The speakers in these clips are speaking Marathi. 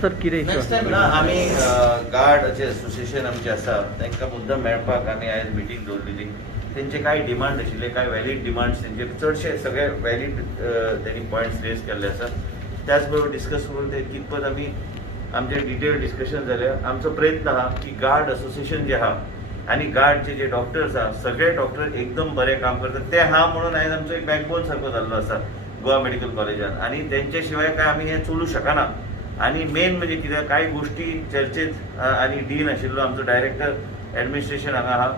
सर कितें नेक्स्ट टाइम ना आमी गार्डचे असोसिएशन आमचे आसा तांकां मुद्दम मेळपाक आमी आयज मिटींग दवरलेली. तेंचे कांय डिमांड आशिल्ले, कांय वॅलीड डिमांड्स तेंचे चडशे सगळे वॅलीड तेंनी पॉयंट्स रेज केल्ले आसा. त्याच बरोबर डिस्कस करून ते कितपत आमी आमचे डिटेल डिस्कशन जालें. आमचो प्रयत्न आहा की गार्ड असोसिएशन जे आहा आनी गार्डचे जे डॉक्टर्स आहा सगळे डॉक्टर एकदम बरें काम करतात. ते हा म्हणून आयज आमचो एक बॅकबोन सारको जाल्लो आसा गोवा मेडिकल कॉलेजान, आनी तेंचे शिवाय काय आमी हें चलूं शकना. आणि मेन म्हणजे कितें कांय गोष्टी चर्चेत आनी डीन आशिल्लो आमचो डायरेक्टर एडमिनिस्ट्रेशन हांगा आहा,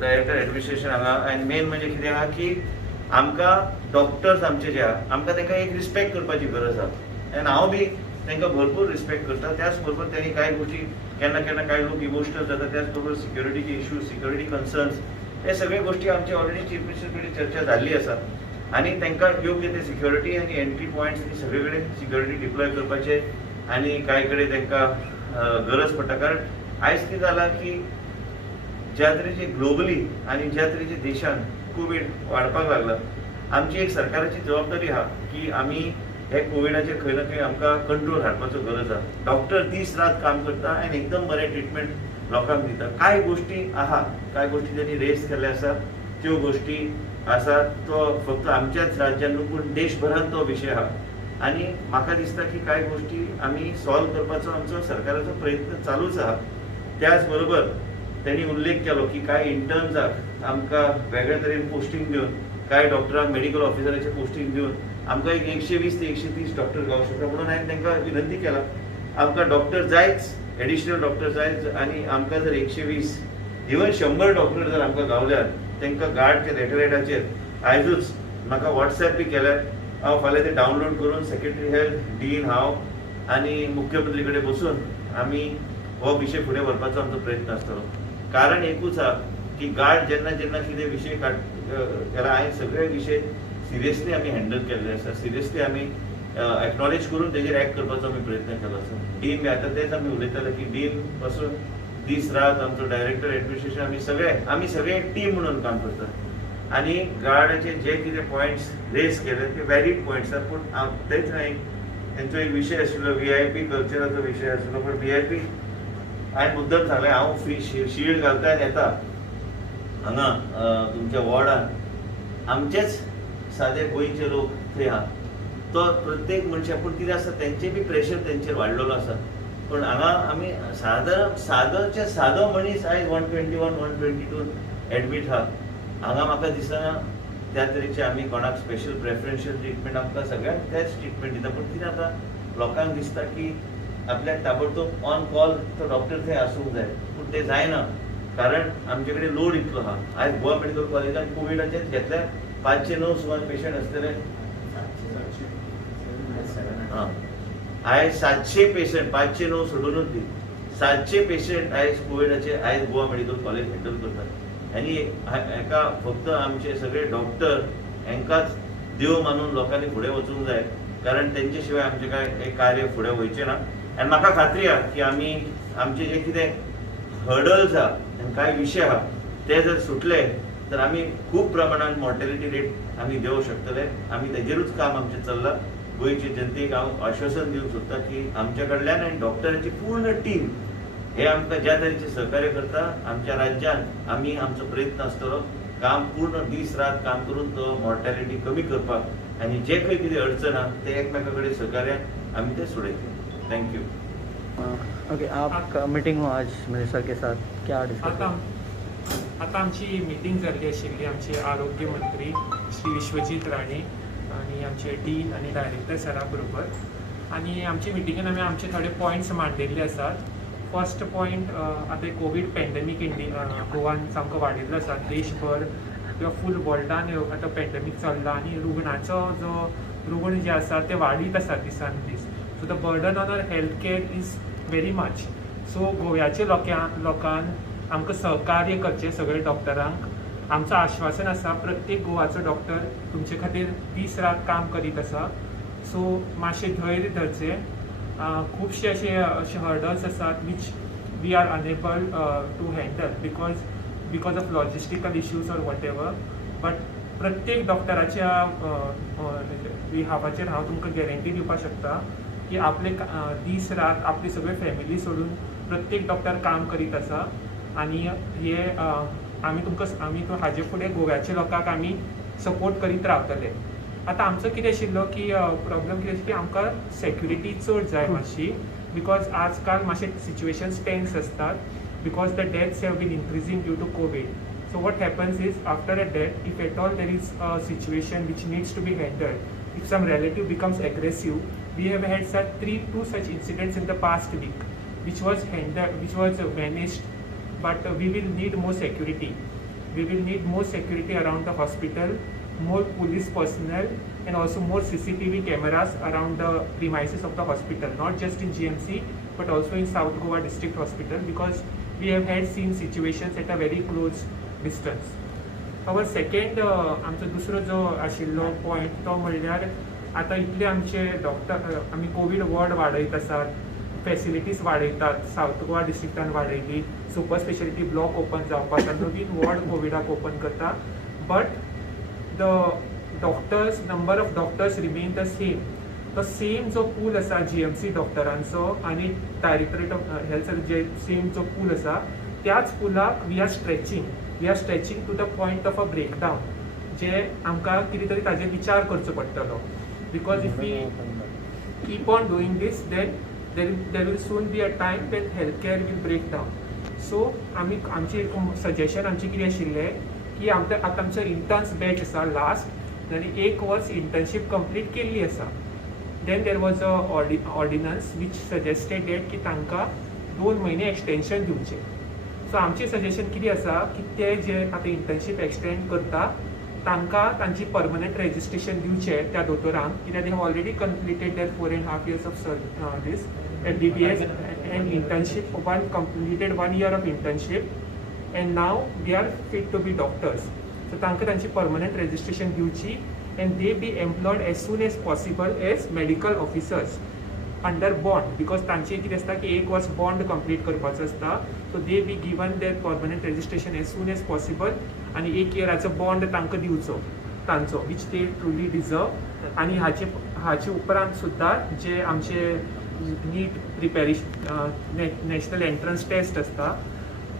डायरेक्टर एडमिनिस्ट्रेशन हांगा. आनी मेन म्हणजे कितें आहा की आमकां डॉक्टर्स आमचे जे आहा आमकां तांकां एक रिस्पेक्ट करपाची गरज आहा. आनी हांव बी तांकां भरपूर रिस्पेक्ट करता. त्याच बरोबर तेणी कांय गोष्टी केन्ना केन्ना कांय लोक इमोशनल जाता. त्याच बरोबर सिक्युरिटीचे इश्यूज, सिक्युरिटी कन्सर्न्स, हे सगळे गोष्टी आमची ऑलरेडी चीफ मिनिस्टर कडेन चर्चा जाल्ली आसा. आणि तांकां योग्य ते सिक्युरिटी आनी एंट्री पॉयंट्स सगळे कडेन सिक्युरिटी डिप्लॉय करपाचे आनी कांय कडेन तांकां गरज पडटा. कारण आयज कितें जालां की ज्या तरेचे ग्लोबली आनी ज्या तरेचे देशान कोवीड वाडपाक लागला, आमची एक सरकाराची जबाबदारी आहा की आमी हे कोविडाचेर खंय ना खंय आमकां कंट्रोल हाडपाचो गरज आहा. डॉक्टर दीस रात काम करता आनी एकदम बरें ट्रिटमेंट लोकांक दिता. कांय गोष्टी आहा, कांय गोष्टी त्यांनी रेज केल्ले आसा, त्यो गोष्टी आसा तो फक्त आमच्याच राज्यान न्हू पूण देशभरात तो विशय आहा. आनी म्हाका दिसता की कांय गोष्टी आमी सॉल्व करपाचो आमचो सरकाराचो प्रयत्न चालूच आहा. त्याच बरोबर त्यांनी उल्लेख केलो की कांय इंटर्न्साक आमकां वेगळ्या तरेन पोस्टींग दिवन, कांय डॉक्टरांक मेडिकल ऑफिसराचे पोस्टींग दिवन आमकां एक 120 ते 130 डॉक्टर गावंक शकता. म्हणून हांवें तांकां विनंती केला आमकां डॉक्टर जायच, एडिशनल डॉक्टर जायच. आनी आमकां जर 120 इवन 100 डॉक्टर जर आमकां गावल्यार तांकां गार्डच्या लेटरेटाचेर आयजूच म्हाका वॉट्सॅप बी केल्यार हांव फाल्यां ते डावनलोड करून सेक्रेटरी हेल्थ, डीन, हांव आनी मुख्यमंत्री कडेन बसून आमी हो विशय फुडें व्हरपाचो आमचो प्रयत्न आसतलो. कारण एकूच आहा की गार्ड जेन्ना जेन्ना कितें विशय केला, हांवें सगळे विशय सिरियसली आमी हँडल केल्ले आसा. सिरियसली आमी एक्नॉलेज करून तेजेर एक्ट करपाचो आमी प्रयत्न केलो आसा. डीन बी आतां तेच आमी उलयताले की डीन पासून दीस रात आमचो डायरेक्टर एडमिनिस्ट्रेशन आमी सगळे टीम म्हणून काम करता. आनी गार्डाचे जे कितें पॉयंट्स रेज केले ते वॅलीड पॉयंट्स आसा. पूण तेच न्हय, तेंचो एक विशय आशिल्लो VIP कल्चराचो विशय आशिल्लो. पण VIP हांवें मुद्दम सांगलें हांव फ्री शील्ड घालता आनी येता हांगा तुमच्या वॉर्डान. आमचेच सादे गोंयचे लोक थंय आहा, तो प्रत्येक मनशा पूण कितें आसा तेंचे बी प्रेशर तेंचेर वाडलेलो आसा. पण हांगा आमी सादोचे सादो मनीस आयज 121, 122 एडमीट आहा. हांगा म्हाका दिसना त्या तरेचे आमी कोणाक स्पेशल प्रेफरन्शियल ट्रिटमेंट आमकां सगळ्यांक तेच ट्रिटमेंट दिता. पण कितें आतां लोकांक दिसता की आपल्याक ताबडतोब ऑन कॉल तो डॉक्टर थंय आसूंक जाय, पूण तें जायना. कारण आमचे कडेन लोड इतलो आहा. आयज गोवा मेडिकल कॉलेजान कोविडाचेर घेतल्यार 509 सुमार पेशंट आसतले. आयज 700 पेशंट, 509 सोडूनच दी, 700 पेशंट आयज कोविडाचे आयज गोवा मेडिकल कॉलेज हँडल करतात. आनी हेका फक्त आमचे सगळे डॉक्टर हेंकाच देव मानून लोकांनी फुडें वचूंक जाय. कारण तेंचे शिवाय आमचें काय हे कार्य फुडें वयचें ना. आनी म्हाका खात्री आहा की आमी आमचे जे कितें हर्डल्स आहा, कांय विशय आहा, ते जर सुटले तर आमी खूब प्रमाणात मॉर्टेलिटी रेट आमी देंवोंक शकतले. आमी तेजेरूच काम आमचें चल्लां. गोंयचे जनतेक हांव आश्वासन दिवंक सोदता की आमच्या कडल्यान आनी डॉक्टरांची पूर्ण टीम हे आमकां ज्या तरेचे सहकार्य करता आमच्या राज्यान, आमी आमचो प्रयत्न आसतलो काम पूर्ण दीस रात काम करून तो मॉर्टेलिटी कमी करपाक. आनी जे खंय कितें अडचण आहा ते एकमेका कडेन सहकार्यान आमी ते सोडयतले. थँक्यू. ओके, आप मीटिंग हो आज मिनिस्टर के साथ क्या डिस्कस? आता आमची मिटींग जाल्ली आशिल्ली आमचे आरोग्य मंत्री श्री विश्वजीत राणे आणि आमचे डीन आणि डायरेक्टर सरा बरोबर. आणि आमचे मिटिंगेन आमी आमचे थोडे पॉयंट्स मांडिल्ले आसात. फर्स्ट पॉयंट, आतां कोवीड पॅन्डेमीक गोवान सामको वाडिल्लो आसा. देशभर किंवा फूल वर्ल्डान आतां पॅन्डेमीक चल्ला आनी रुग्णाचो जो रुग्ण जे आसा ते वाडीत आसा दिसान दीस. So the burden on our health care is very much. So गोव्याच्या लोकांक आमकां सहकार्य करचें सगळे डॉक्टरांक. आमचं आश्वासन आसा प्रत्येक गोवाचो डॉक्टर तुमचे खातीर दीस रात काम करीत आसा. सो मातशें धैर्य धरचें. खुबशे अशे हर्डल्स आसात which we are unable to handle because of logistical issues or whatever एवर. बट प्रत्येक डॉक्टराच्या बिहाफाचेर हांव तुमकां गॅरंटी दिवपाक शकता की आपले दीस रात आपली सगळे फॅमिली सोडून प्रत्येक डॉक्टर काम करीत आसा आनी हे आमी हाजे फुडें गोव्याच्या लोकांक आमी सपोर्ट करीत रावतले. आतां आमचो कितें आशिल्लो की प्रॉब्लम कितें की आमकां सेक्युरिटी चड जाय मातशी, बिकॉज आजकाल मातशे सिच्युएशन्स टेन्स असतात because the deaths have been increasing due to COVID. So what happens is, after a death, if at all there is a situation which needs to be handled, if some relative becomes aggressive, we have had two such incidents in the past week, which was managed, but we will need more security. We will need more security around the hospital, more police personnel, and also more CCTV cameras around the premises of the hospital, not just in GMC, but also in South Goa District Hospital, because we have had seen situations at a very close distance. Our second आमचो दुसरो जो आशिल्लो पॉयंट तो म्हणल्यार आतां इतले आमचे डॉक्टर आमी कोवीड वॉर्ड वाडयत आसात, फॅसिलिटीज वाडयतात, सावथ गोवा डिस्ट्रिक्टान वाडयली, सुपर स्पेशालिटी ब्लॉक ओपन जावपाक नवीन वॉर्ड कोविडाक ओपन करता, but the doctors number of doctors remain the same. तो सेम जो पूल आसा GMC डॉक्टरांचो आनी डायरेक्टरेट ऑफ हेल्थ जे सेम जो पूल आसा त्याच पुलाक we are stretching to the point of a breakdown, जे आमकां कितें तरी ताजेर विचार करचो पडटलो, because if we keep on doing this then there will soon be a time when healthcare will break down. So आमची सजेशन आमची कितें आशिल्लें की आमचो इंटर्न्स बॅच आसा लास्ट, आनी 1 वर्स इंटर्नशीप कंप्लीट केल्ली आसा. Then there was a ordinance which suggested that की तांकां 2 म्हयने एक्सटेंशन दिवचें. सो आमचें सजेशन कितें आसा की ते जे आतां इंटर्नशीप एक्सटेंड करता तांकां तांची परमनंट रेजिस्ट्रेशन दिवचें त्या दोतोरांक, कित्याक they have already completed there 4.5 years of this MBBS and internship, completed 1 year of internship, and now they are fit to be doctors. So तांकां तांची परमनंट रेजिस्ट्रेशन दिवची, and they be employed as soon as possible as medical officers under bond, because तांचे कितें आसता की 1 वर्स बॉन्ड कंप्लीट करपाचो आसता. So they be given there permanent registration as soon as possible, आनी 1 yearाचो बॉन्ड तांकां दिवचो तांचो, विच दे ट्रुली डिजर्व. आनी हाचे उपरांत सुद्दां जे आमचे नीट प्रिपेरेशन नॅशनल एंट्रन्स टेस्ट आसता,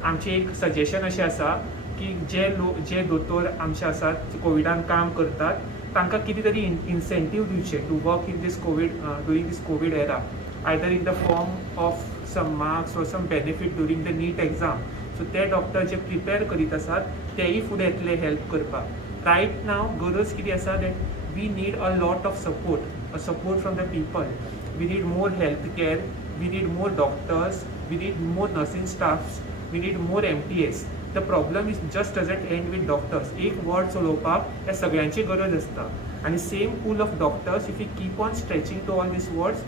आमचें एक सजेशन अशें आसा की जे दोतोर आमचे आसात कोविडान काम करतात तांकां कितें तरी इन्सेंटीव दिवचे to work in this covid during this covid era, either in the form of some marks or some benefit during the NEET exam. So ते डॉक्टर जे प्रिपेर करीत आसात तेय फुडें येतले हेल्प करपाक. रायट नाव गरज कितें आसा that we need a lot of support from the people. We need more health care, we need more doctors, we need more nursing staffs, we need more MTS. The problem is just doesn't end with doctors. एक वॉर्ड चलोवपाक ह्या सगळ्यांची गरज आसता, आनी same pool of doctors if you keep on stretching to all these wards,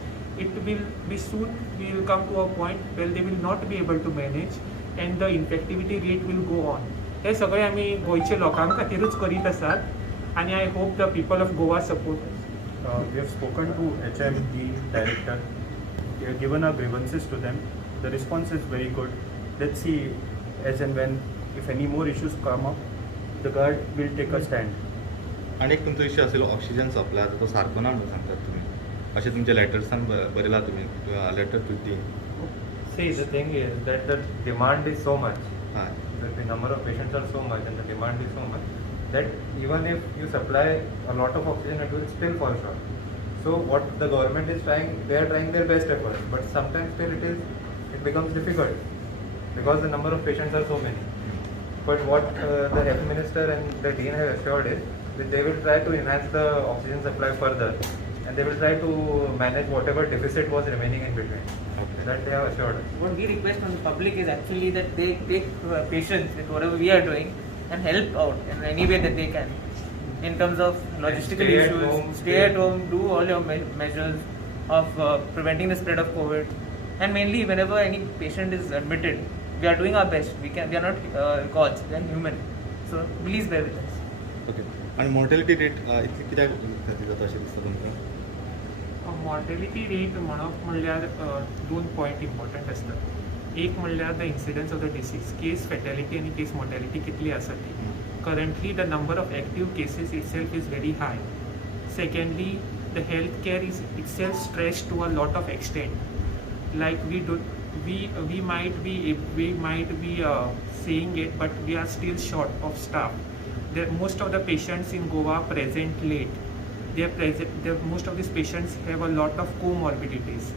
it will be soon we will come to a point where they will not be able to manage and the infectivity rate will go on. हे सगळे आमी गोंयचे लोकां खातीरूच करीत आसात, आनी I hope the people of Goa support. We have spoken to HMD director. We have given our grievances to them. The response is very good. Let's see as and when if any more issues come up, the guard will take a stand. आणि एक तुमचो इश्यू आशिल्लो ऑक्सिजन सप्लाय तो सारको ना म्हणून सांगतात तुमी, अशें तुमच्या लेटर्सान बरयला तुमी, लेटर टू दी. See, the thing is that the demand is so much, हय that the number of patients are so much and the demand is so much that even if you supply a lot of oxygen, it will still fall short. So what the government is trying, they are trying their best efforts, but sometimes still it becomes difficult because the number of patients are so many. But what the health minister and the dean have assured is that they will try to enhance the oxygen supply further, and they will try to manage whatever deficit was remaining in between. Okay. That they have assured us. What we request from the public is actually that they take patience with whatever we are doing and help out in any way that they can. In terms of logistical Stay at issues, home, stay at home, do all your measures of preventing the spread of COVID. And mainly, whenever any patient is admitted, we are doing our best. We are not gods, we are human. So please bear with us. Okay. आणि मॉर्टेलिटी रेट इतली कित्याक खातीर जाता अशें दिसता तुमकां? मॉर्टेलिटी रेट म्हणप म्हणल्यार 2 पॉयंट इम्पॉर्टंट आसतात. एक म्हणल्यार the incidence of the disease, case fatality आनी केस मॉर्टेलिटी कितली आसा ती. currently the number of active cases itself is very high. Secondly, the healthcare is itself stretched to a lot of extent. Like we might be saying it, but we are still short of staff. Most of the patients in Goa present late. Most of these patients have a lot of comorbidities.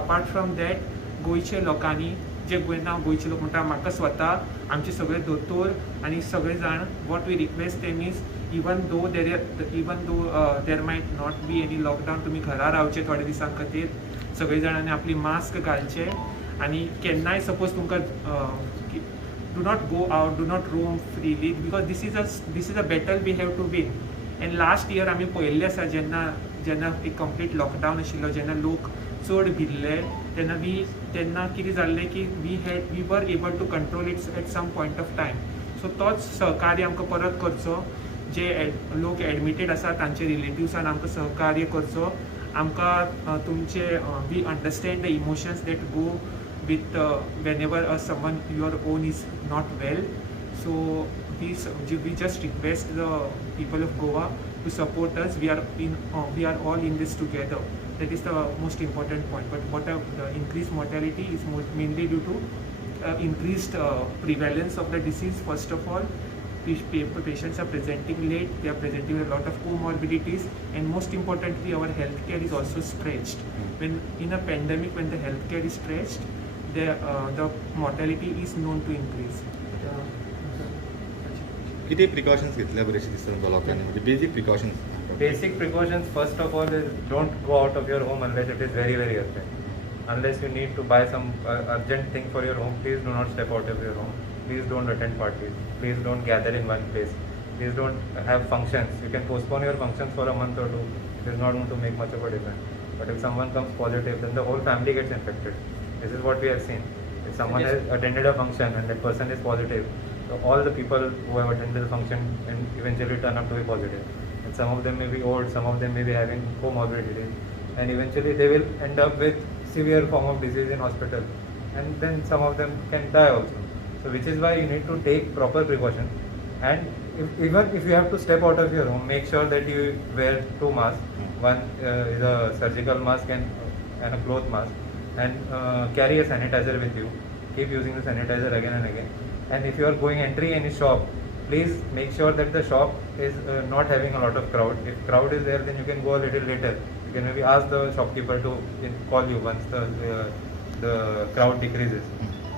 Apart from that, गोयचे लोकांनी जे गोयचे लोक म्हणटा म्हाका स्वता आमचे सगळे दोतोर आनी सगळे जाण what we request them is even though there might not be any lockdown तुमी घरा रावचे थोडे दिसां खातीर सगळे जाणांनी आपली मास्क घालचे आनी केन्नाय सपोज तुमकां do not go out do not roam freely because this is a battle we have to win. And last year आमी पळयल्लें आसा जेन्ना एक कंप्लीट लॉकडावन आशिल्लो जेन्ना लोक चड भिल्ले तेन्ना कितें जाल्लें की we were able to control its at some point of time. So तोच सहकार्य आमकां परत करचो. जे लोक एडमिटेड आसा तांचे रिलेटिव्सान आमकां सहकार्य करचो. आमकां तुमचे we understand the emotions that go with whenever someone your own is not well. So we just request the people of Goa to support us. We are all in this together. That is the most important point. But the increased mortality is mainly due to increased prevalence of the disease. First of all, patients are presenting late. They are presenting with a lot of comorbidities, and most importantly, our healthcare is also stretched. When in a pandemic, when the healthcare is stretched, the mortality is known to increase. किती प्रिकॉशन्स घेतल्या बरेशे दिसता तुमकां लोकांनी म्हणजे basic precautions. Basic precautions, first of all, is don't go out of your home unless it is very, very urgent. Unless you need to buy some urgent thing for your home, please do not step out of your home. Please don't attend parties. Please don't gather in one place. Please don't have functions. You can postpone your functions for a month or two. It is not going to make much of a difference. But if someone comes positive, then the whole family gets infected. This is what we have seen. If someone has attended a function and that person is positive, so all the people who have attended the function and eventually turn up to be positive. And some of them may be old, some of them may be having comorbidities, and eventually they will end up with severe form of disease in hospital, and then some of them can die also. So which is why you need to take proper precaution. And even if you have to step out of your home, make sure that you wear 2 masks. One is a surgical mask and a cloth mask. And carry a sanitizer with you. Keep using the sanitizer again and again. And if you are going entry any shop, please make sure that the shop is not having a lot of crowd. If crowd is there, then you can go a little later. You can maybe ask the shopkeeper to call you once the crowd decreases.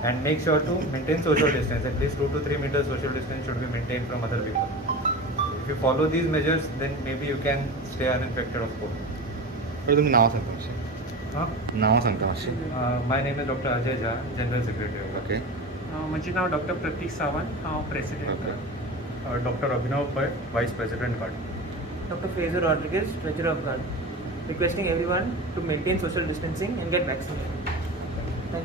And make sure to maintain social distance. At least 2 to 3 meters social distance should be maintained from other people. If you follow these measures, then maybe you can stay uninfected of COVID. बरं तुम्ही नाव सांगता मातशें. नाव सांगता मातशें. My name is Dr. Ajay Jha, General Secretary. Okay. म्हजें नांव डॉक्टर प्रतीक सावंत. हांव president. Dr. Abhinav Pai, Vice President GARD. Dr. Fraser Rodriguez, Treasurer of GARD, requesting everyone to maintain social distancing and get vaccinated.